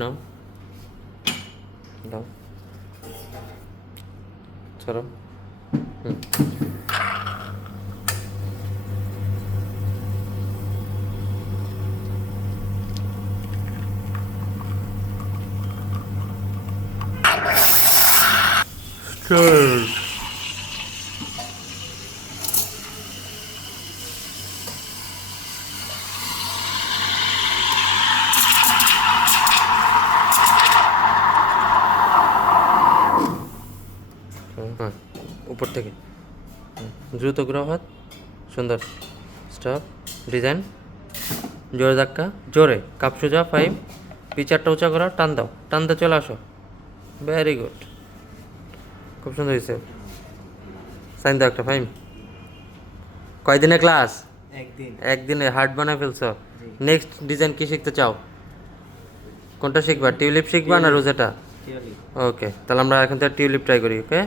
নাও দাও চলো হ্যাঁ উপর থেকে দ্রুত ঘুরাও হাত সুন্দর স্টপ ডিজাইন জোরে ধাক্কা জোরে কাপ সোজা 5 পিচারটা উঁচা করো টান দাও টান দিয়ে চলে আসো ভেরি গুড খুব সুন্দর হয়েছে সাইন দাও একটা 5 কয়দিনে ক্লাস একদিনে হার্ট বানায় ফেলছো নেক্সট ডিজাইন কি শিখতে চাও কোনটা শিখবা টিউলিপ শিখবা না রোজেটা ওকে তাহলে আমরা এখন থেকে টিউলিপ ট্রাই করি ওকে